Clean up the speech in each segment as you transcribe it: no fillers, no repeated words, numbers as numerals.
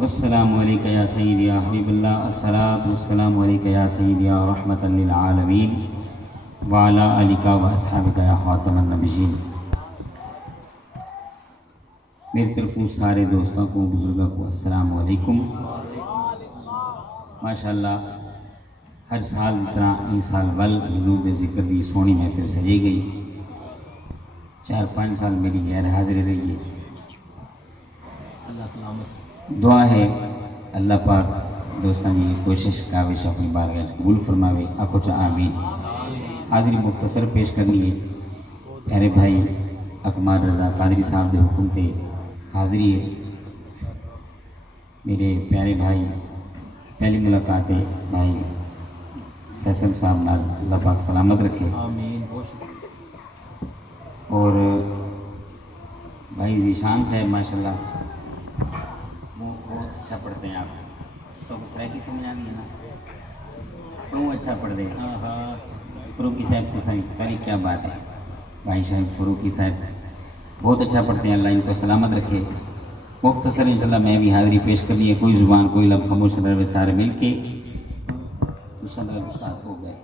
والسلام علیکہ یا سیدی یا حبیب اللہ، الصلاۃ والسلام علیکہ یا سیدی یا رحمۃ للعالمین وعلی آلک و اصحابک یا خاتم النبیین۔ میری طرفوں سارے دوستوں کو، بزرگوں کو السلام علیکم۔ ماشاءاللہ ہر سال کی طرح ان سال ول حضور دے ذکر دی سونی محفل سجی گئی۔ 4-5 سال میری غیر حاضری رہی ہے۔ اللہ سلامت دعا ہے اللہ پاک دوستان جی کوشش کاوش اپنی بارگاہ قبول فرماوے، آکھو چا آمین۔ حاضری مختصر پیش کرنی ہے۔ پیارے بھائی اکمال رضا قادری صاحب دے حکم تے حاضری ہے۔ میرے پیارے بھائی پہلی ملاقات ہے بھائی فیصل صاحب نال، اللہ پاک سلامت رکھے۔ اور بھائی ذیشان صاحب ماشاءاللہ بہت اچھا پڑھتے ہیں آپ تو سرائکی سمجھ آنی ہے نا، بہت اچھا پڑھتے ہیں۔ فروقی صاحب کی ساری پہلی کیا بات ہے، بھائی صاحب فروقی صاحب بہت اچھا پڑھتے ہیں، اللہ ان کو سلامت رکھے۔ مختصر انشاءاللہ میں بھی حاضری پیش کرنی ہے، کوئی زبان کوئی لب خاموش رہے، سارے مل کے انشاءاللہ استاد ہو گئے۔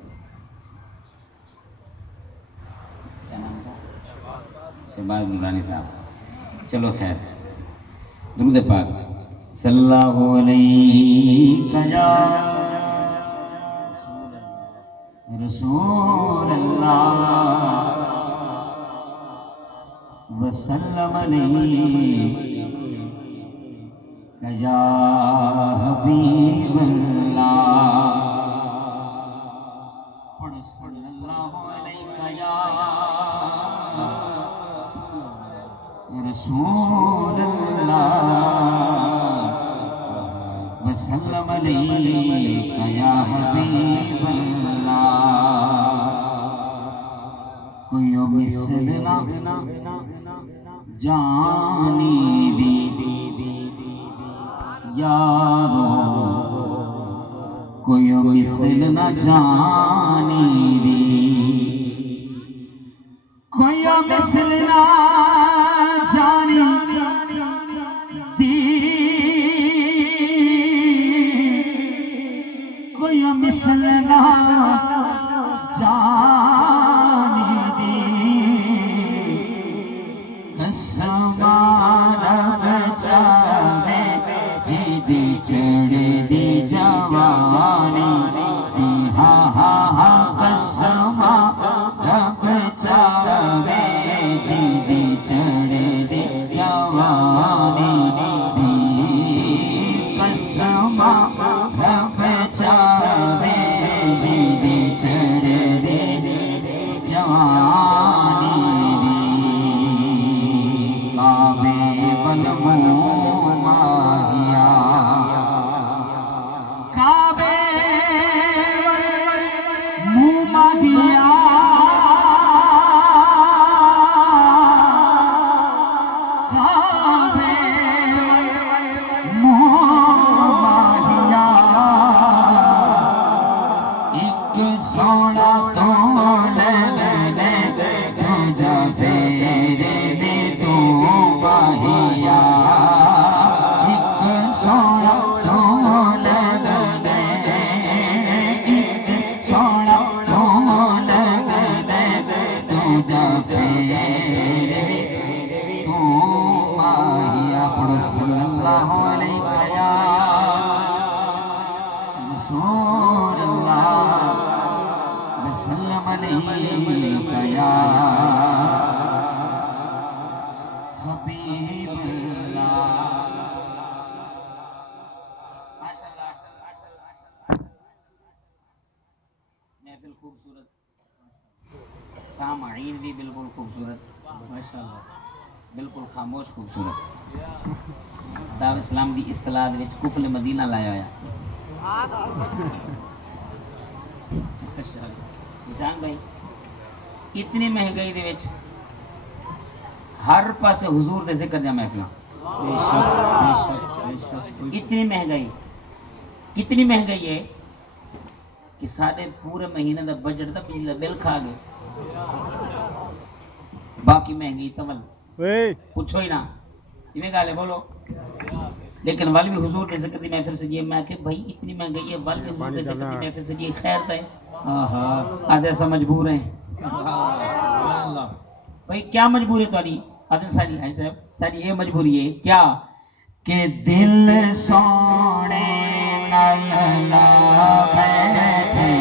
کیا نام تھا؟ شہباز نورانی صاحب۔ چلو خیر، درود پاک۔ صلی اللہ علیہ یا رسول اللہ وسلم علیہ یا حبیب اللہ۔ پڑھو صلی اللہ علیہ یا رسول اللہ وسلم علیہ یا حبیب اللہ۔ کوئی مثل نہ جانی دی یارو، کوئی مثل نہ جانی دی، کوئی مثل نہ جانی دی، کوئی مثل نہ جانی دی، قسم رب چاہے جی چڑھ دی جوانی دی، ہاں ہاں ہاں قسم رب چاہے جی چڑھ دی جوانی دی، قسم رب چاہے جی چڑھ دی جوانی دی، کعبے بلبو ماہیا، کعبے منہ ماہیا، کعبے منہ ماہیا، ایک سونا سونا تجھا پھیرے میں تو باہیا، ایک سونا سونا ایک سونا سونا تجھا پھیرے میں تو باہیا۔ پڑھو صلی اللہ علیہ یا رسول اللہ وسلم علیہ یا حبیب اللہ۔ محفل خوبصورت، سامعین بھی بالکل خوبصورت، ماشاءاللہ بالکل خاموش خوبصورت۔ دعوت اسلام دی اصطلاح وچ کفل مدینہ لایا ہویا۔ جان بھائی اتنی مہنگائی دے وچ ہر پاسے حضور دے ذکر دیا محفلاں، اتنی مہنگائی، کتنی مہنگائی ہے کہ سارے پورے مہینے دا بجٹ دا بجلی بل کھا گئے۔ باقی مہنگی تمل پوچھو ہی نا، میں گالے بولو لیکن والوی حضور کے ذکر دی محفل سے جی میں کہ بھائی اتنی مہنگائی ہے والوی حضور کے ذکر دی محفل سے جی خیر ہے آدھے ایسا مجبور ہیں بھائی کیا مجبور ہے تاری آدھے ساری ہے صاحب ساری یہ مجبوری ہے کیا کہ دل سونے نالا بیٹھے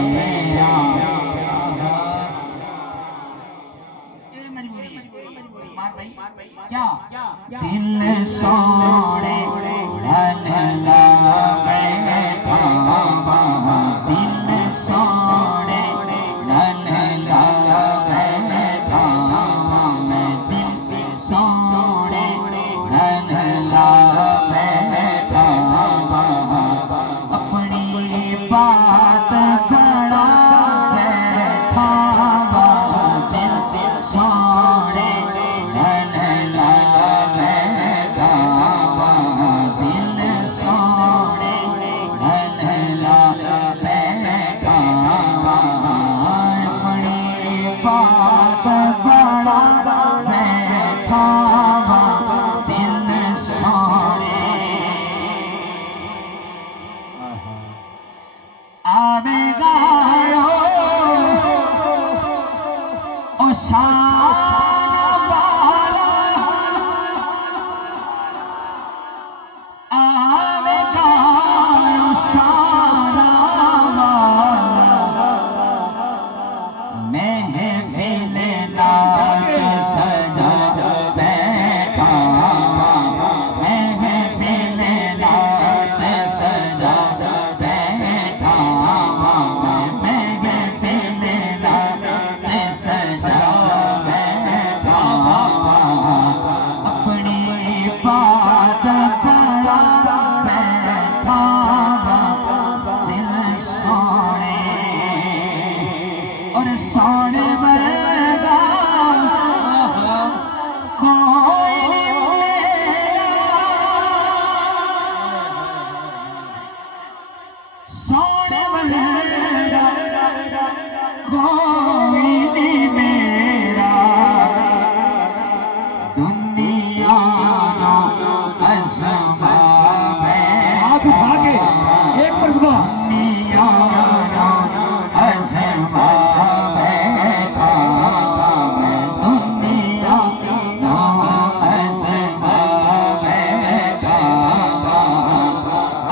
کیا دل سونے نالا بیٹھا دل سونے نالا بیٹھا میں دل سونے نالا بیٹھا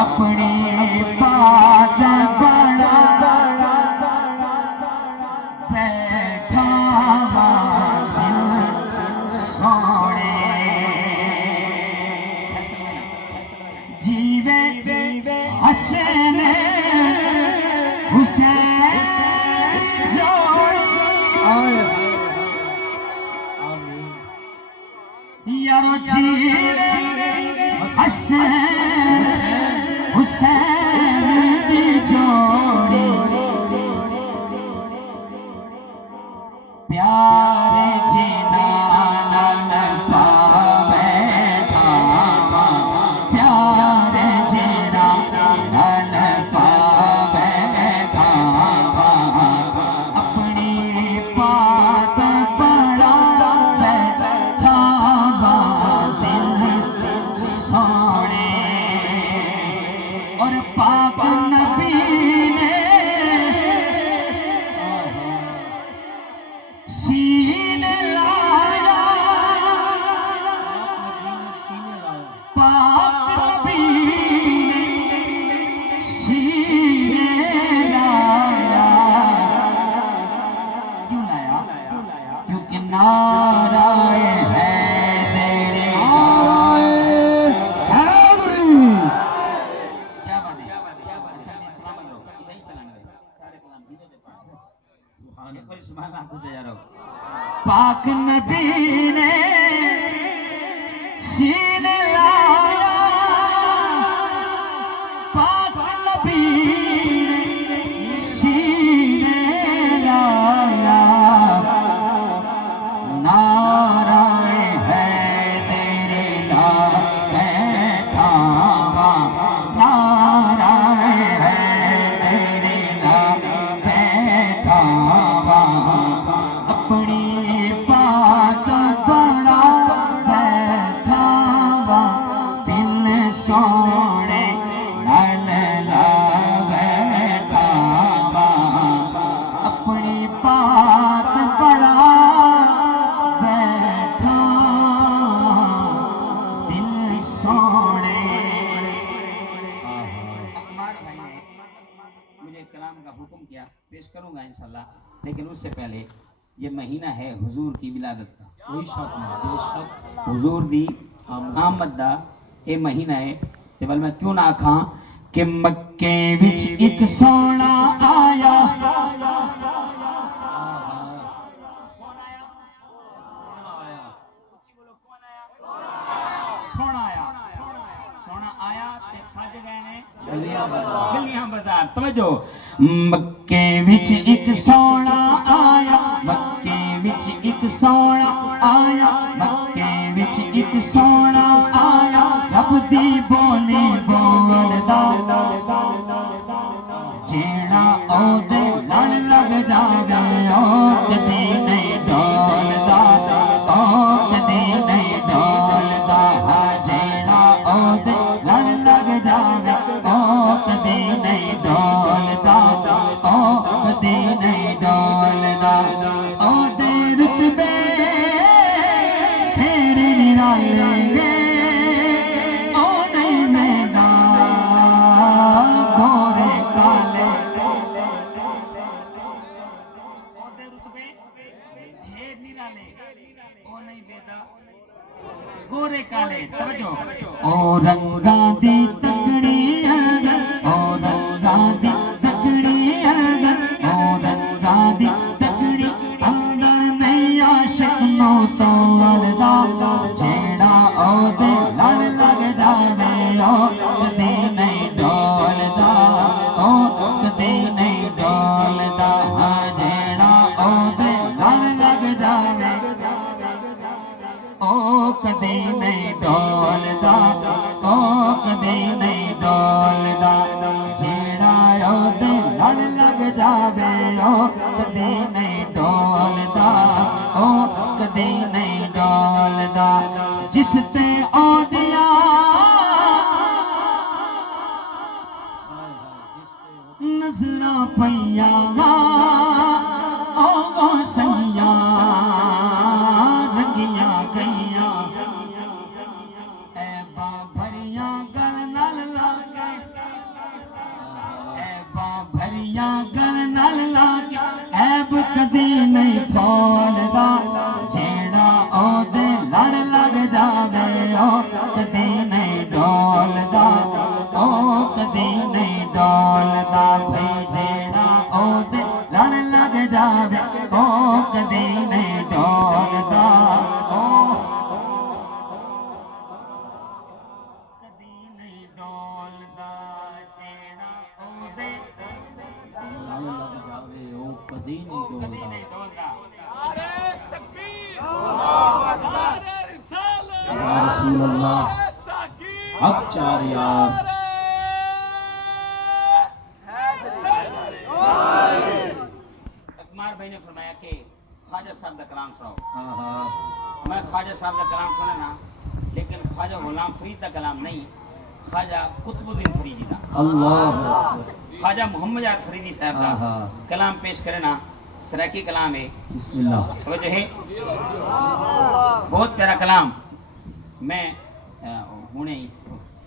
اپنی بات بڑا بیٹھا دل سونے پاک نبی نے سینے لایا پاک نبی نے سینے لایا نعرہ حیدر لا بیٹھا نعرہ حیدر لا بیٹھا اپنی بات بڑا بیٹھا حکم کیا پیش کروں گا انشاءاللہ، لیکن اس سے پہلے یہ مہینہ ہے حضور کی ولادت کا، کوئی شک نہیں، بے شک حضور دی آمد دا یہ مہینہ ہے۔ تے بل میں کیوں نہ آکھاں کہ مکے وچ ایک سونا آیا، سونا آیا تے سج گئے نے گلیاں بازار۔ توجہ، مکے وچ ایک سونا آیا، مکے وچ ایک سونا آیا، مکے وچ ایک سونا آیا، رب دی بولی بولدا، جیڑا او دے لڑ لگ جاوے او کدی نہیں ڈولدا، او کدی نہیں ڈولدا، جیڑا او دے لڑ لگ جاوے او کدی نہیں ڈولدا، او کدی نہیں ڈولدا، او دے رتبے پھر نرالے، او نہیں میدان گورے کالے، او دے رتبے پھر نرالے، او نہیں میدان گورے کالے۔ توجہ، او رنگاں دی تکڑی اگر، او رنگاں دی تکڑی اگر، او رنگاں دی تکڑی اگر نہیں عاشق نو سوالدا، جیڑا او دے لڑ لگ جاوے او کدی نہیں ڈولدا، او کدی نہیں ڈولدا، جیڑا او دے لڑ لگ جاوے او کدی نہیں ڈولدا، او کدی نہیں ڈولدا، جیڑا او دے لڑ لگ جاوے او کدی نہیں ڈولدا، او کدی نہیں ڈولدا، جس تے آندیاں نظراں پیاں او سیاں رنگیاں گئیاں، ایباں بھریاں گل نال لا کے، ایباں بھریاں گل نال لا کے، ایب کدی نہیں کھولدا، جیڑا او دے لڑ لگ جاوے او کدی نہیں ڈولدا، او کدی نہیں ڈولدا، بھئی جیڑا او دے لڑ لگ جاوے او کدی نہیں ڈولدا، او کدی نہیں ڈولدا، جیڑا او دے لڑ لگ جاوے او کدی او نہیں کدی ڈولدا۔ نہیں ڈولدا۔ یا رسول اللہ، حق چار یار، اکمار بھائی نے فرمایا کہ خواجہ صاحب کا کلام سناؤ۔ ہاں ہاں، میں خواجہ صاحب کا کلام سنا نا، لیکن خواجہ غلام فرید کا کلام نہیں، خواجہ قطب الدین فریدی کا، اللہ اکبر، خواجہ محمد یار فریدی صاحب ہاں کا ہاں، کلام پیش کرے نا، سرائکی کلام ہے، بسم اللہ، توجہ ہے، بہت پیارا کلام۔ میں ہونے ہی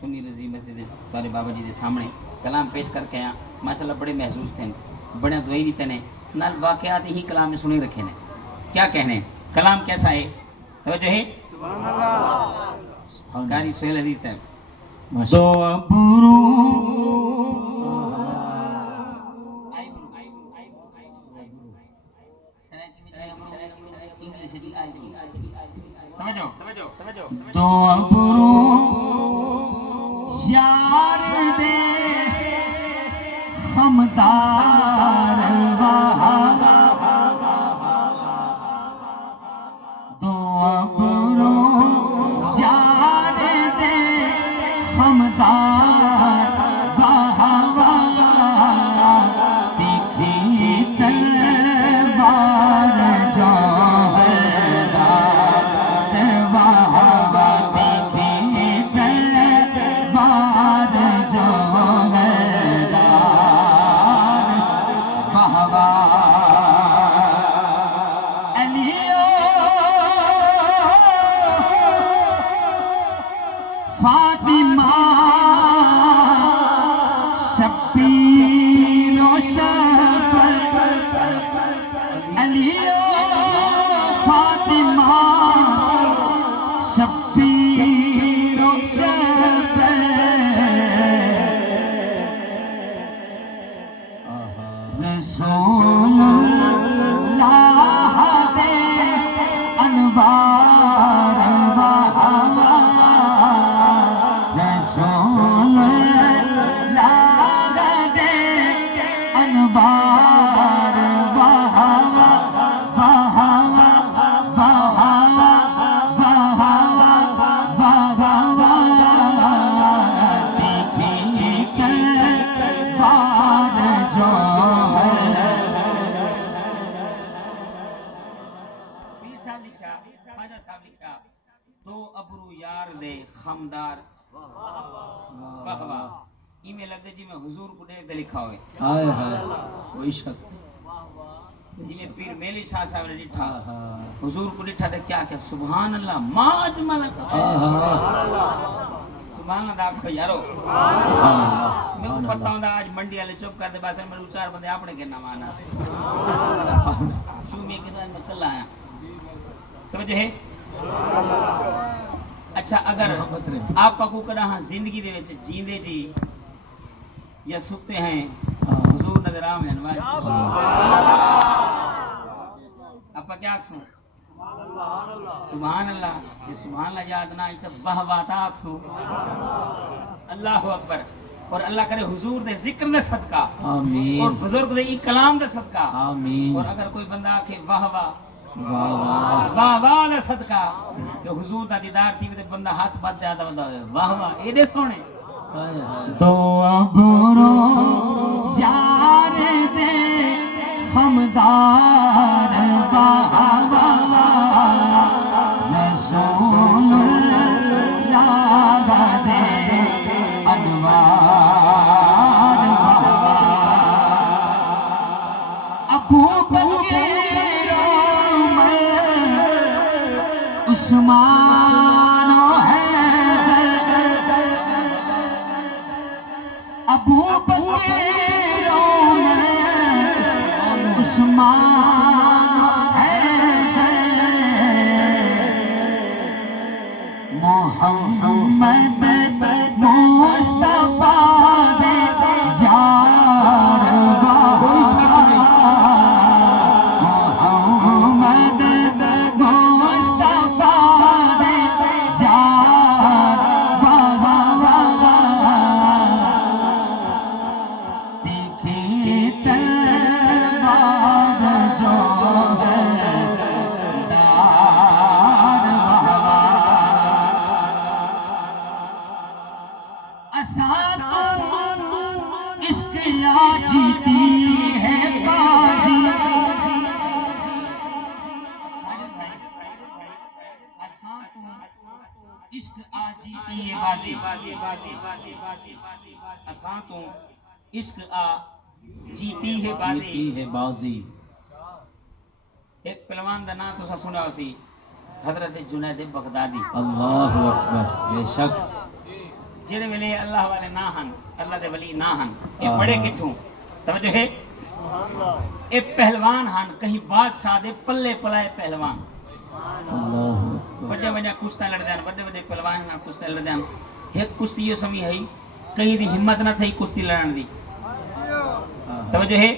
سنی رضی مسجد تارے بابا جی دے سامنے کلام پیش کر کے آیا، ماشاءاللہ بڑے محسوس تھے، بڑے دعائی نہیں تنے، نال واقعات ہی کلام میں سنے رکھے نے، کیا کہنے، کلام کیسا ہے، توجہ ہے، قاری سہیل عزیز صاحب، دو ابرو دو ابرو یار دے خمدار دو ابرو یار دے خمدار تیکھی تلوار جو خمدار واہ واہ میں لگتا جی میں حضور کو دیکھ دے لکھا ہوئے ہائے ہائے کوئی شک جی میں پیر میلی شاہ صاحب نے ڈٹھا حضور کو ڈٹھا دے کیا کیا سبحان اللہ ما اجمل سبحان اللہ آکھو یارو میں کو پتہ ہوں آج منڈی والے چپ کر دے بس میں چار بندے اپنے کہنا مانا شو میں کہنا میں کل آیا توجہ ہے اچھا اگر آپ کو کہنا ہاں زندگی دے وچ جیندے جی یا سکتے ہیں حضور نظر آمیں انواج آپ کیا آکسوں سبحان اللہ یہ سبحان اللہ یاد نہ آئی تو واہ واہ آکسوں اللہ اکبر اور اللہ کرے حضور دے ذکر دے صدقہ آمین اور بزرگ دے کلام دے صدقہ آمین اور اگر کوئی بندہ آکھے واہ واہ واہ واہ واہ واہ دے صدقہ کہ حضور دا دیدار تھی تے بندہ ہاتھ بات زیادہ بندہ ہوئے واہ واہ اے دے سونے دو ابرو یار دے خمدار واہ واہ رسول اللہ دے انوار ابو بکر عثمان ابو بکر عثمان محمد مصطفیٰ دے یار محمد مصطفیٰ دے یار عشق آ جیتی ہے بازی اساں تو عشق آ جیتی ہے بازی ایک پہلوان دا نام تو سنا سی حضرت جنید بغدادی اللہ اکبر بے شک جڑے ویلے اللہ والے نہ ہن اللہ دے ولی نہ ہن اے بڑے کٹھوں توجہ ہے اے پہلوان ہن کہیں بادشاہ دے پلے پلائے پہلوان بڑے بڑے کشتیاں لڑ دین بڑے بڑے پہلوان نہ کشتیاں لڑ دین ایک کشتی یہ سمی ہے کہیں دی ہمت نہ تھی کشتی لڑن دی توجہ ہے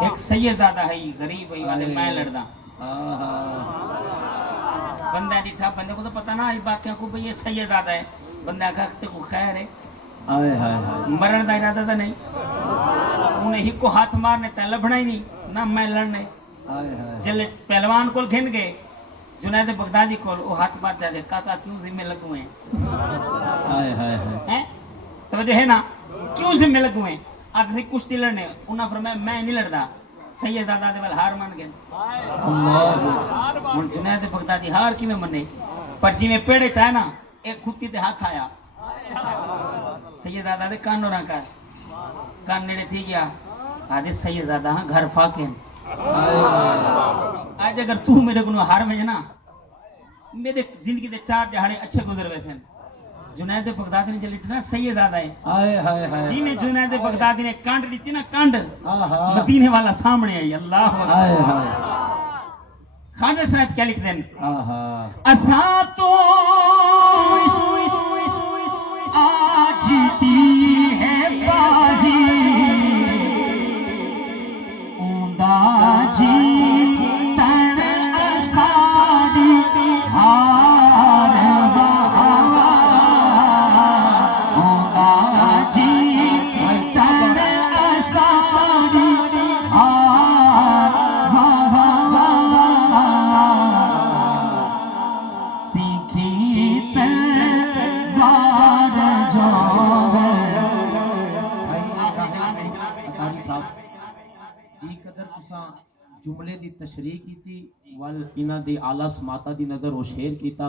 ایک سید زادہ ہے غریب ہے والے میں لڑدا بندہ ڈٹھا بندے کو تو پتہ نہ ہے باقیوں کو یہ سید زادہ ہے بندہ کہتے کو خیر ہے مرن دا ارادہ تھا نہیں انہیں ہی کو ہاتھ مارنے تے لبھنا ہی نہیں نہ میں لڑنے جلے پہلوان کو گھن گئے جنید بغدادی کو وہ ہاتھ بات دے کاکا کیوں ذمہ لگوں ہیں توجہ ہے نا کیوں ذمہ لگوں ہیں آدھے کشتی لڑنے انہاں فرمایا میں نہیں لڑدا سید زادہ دے وال ہار مان گئے ہن جنید بغدادی ہار کی میں منے پر جی میں پیڑے چاہے نا ایک کھتی تے ہاتھ آیا سید زادہ دے کان نورا کر کان نیڑے تھی گیا آدھے سید زادہ ہاں گھر فاکیں آج اگر تو میرے کو ہار میں نا میرے زندگی دے 4 دہاڑے اچھے گزر ویسے جنید بغدادی نے جلد نا سید زادہ ہے جی میں جنید بغدادی نے کانڈ دیتی نا کانڈ مدینے والا سامنے ہے اللہ خواجہ صاحب کیا لکھ دیں اساں تو آجتی ہے بازی اوندا جی تن اساری ہار اوندا جی تن اساری ہار تیکھی تلوار جو جی قدر تساں جملے دی تشریح کیتی وال انہاں دی اعلی سماعتاں دی نظر او شعر کیتا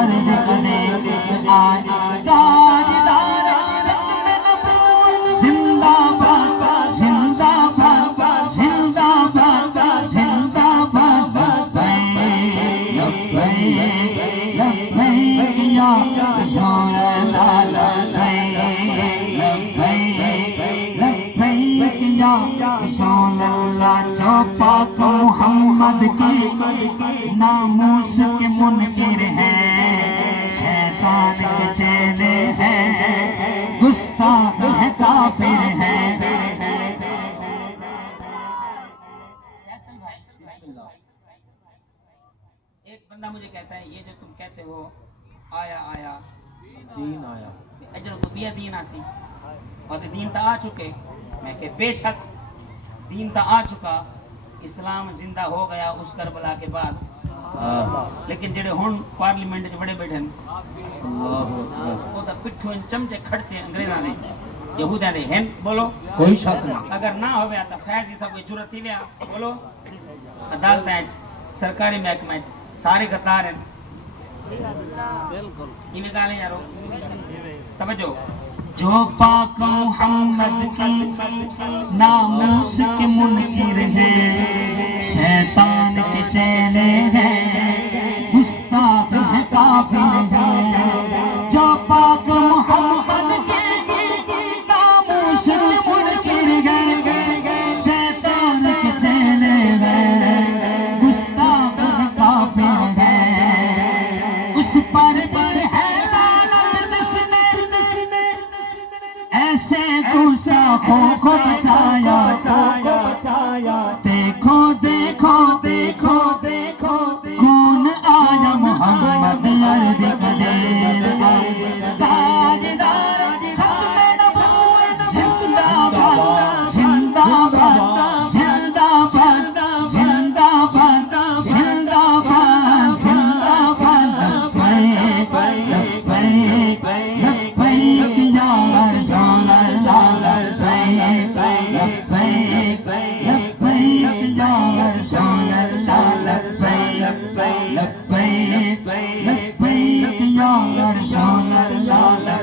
عرض کرے آئے تاجدار ختم نبوت زندہ باد زندہ باد زندہ باد زندہ باد لبیک لبیک یا رسول اللہ لبیک لبیک یا رسول اللہ جو پاک محمد کی ناموس کے منکر ہیں شیطان کے چیلے ہیں گستاخ ہے کافر ہیں ایک بندہ مجھے کہتا ہے یہ جو تم کہتے ہو آیا آیا دین آیا اجر کو بیا دین آسی اور دین تا آ چکے میں کہ بے شک دین تا آ چکا اسلام زندہ ہو گیا اس کربلا کے بعد لیکن جڑے ہن پارلیمنٹ وچ بڑے بیٹھے وہ تا پٹھو ان چمچے کھڑچے انگریزاں دے یہودیاں دے ہیں بولو کوئی شک نہیں اگر نہ ہویا تا فیض یہ سب کوئی ضرورت تھی ویا بولو عدالتیں سرکاری محکمے سارے قطار ہیں یہ میں گالیں یارو توجہ جو پاک محمد کی ناموس کے منکر ہیں شیطان کے چیلے ہیں گستاخ ہیں کافر ہیں جو پاک محمد کے ناموس کے منکر ہیں شیطان کے چیلے ہیں گستاخ ہیں کافر ہیں اس پر ہے لعنت جس نے ایسے گستاخوں کو بچایا دیکھو دیکھو دیکھو دیکھو کون آیا محمد عرب قدیر تاجدار ختم نبوت زندہ باد زندہ باد زندہ باد زندہ باد زندہ باد زندہ باد لبیک لبیک لبیک یا رسول اللہ لبیک لبیک لبیک یا رسول اللہ لبیک لبیک لبیک یا رسول اللہ